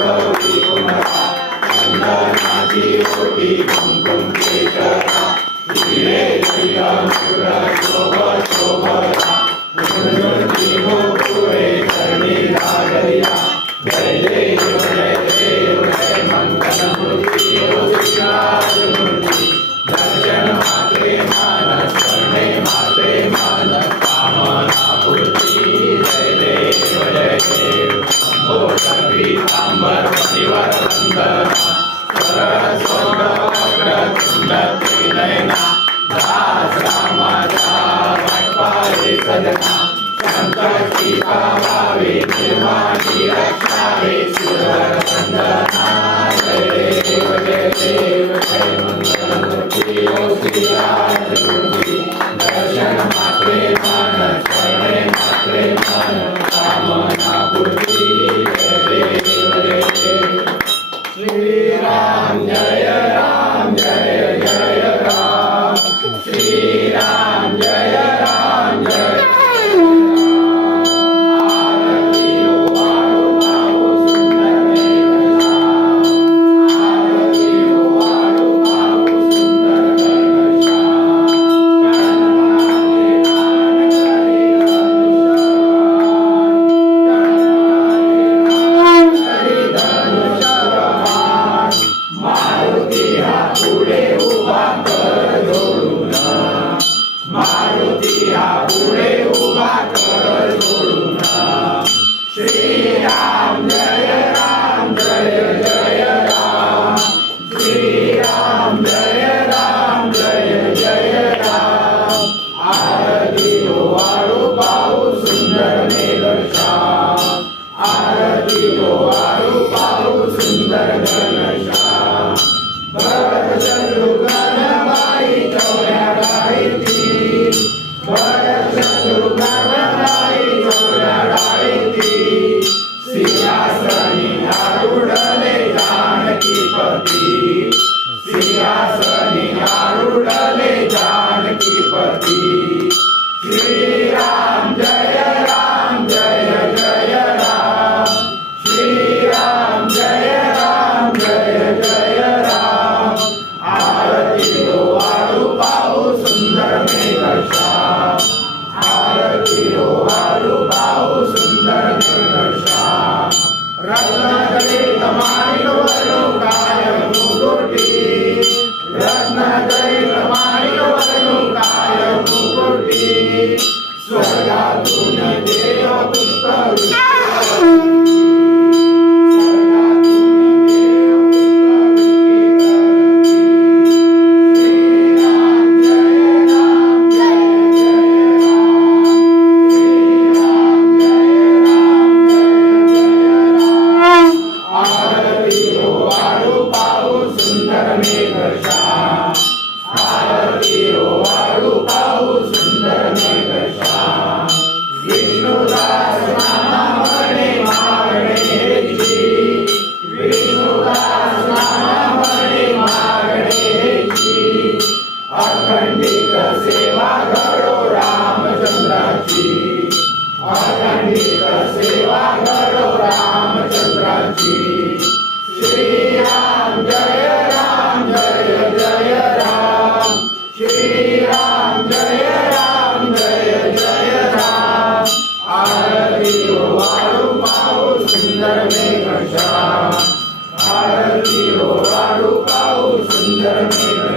गौरी कुमरा चंदनाची ओटी कुंकुम केशरा हिरे जयमुरा शोभ शोभरा झुंझुंती गोपुरे धरणी राजया जय देव जय मंगलमूर्ति मूर्ति दर्शन मात्रे मान शरणे मात्रे मान कामना पूर्ति जय देव शंभो पीतांबर परिवर वंदना सरस्वत वक्र तुंड त्रिनयना दास रामाचा वाटपारे सजना संकटी पावावे निर्माणी रक्षावे सुरवर वंदना जय देव जय मंगलमूर्ति मूर्ति दर्शन मात्रे मान शरणे मात्रे मान कामना पूर्ति जय देव श्री राम जय राम श्री राम जय राम जय आरती हो वाळू पाऊ सुंदर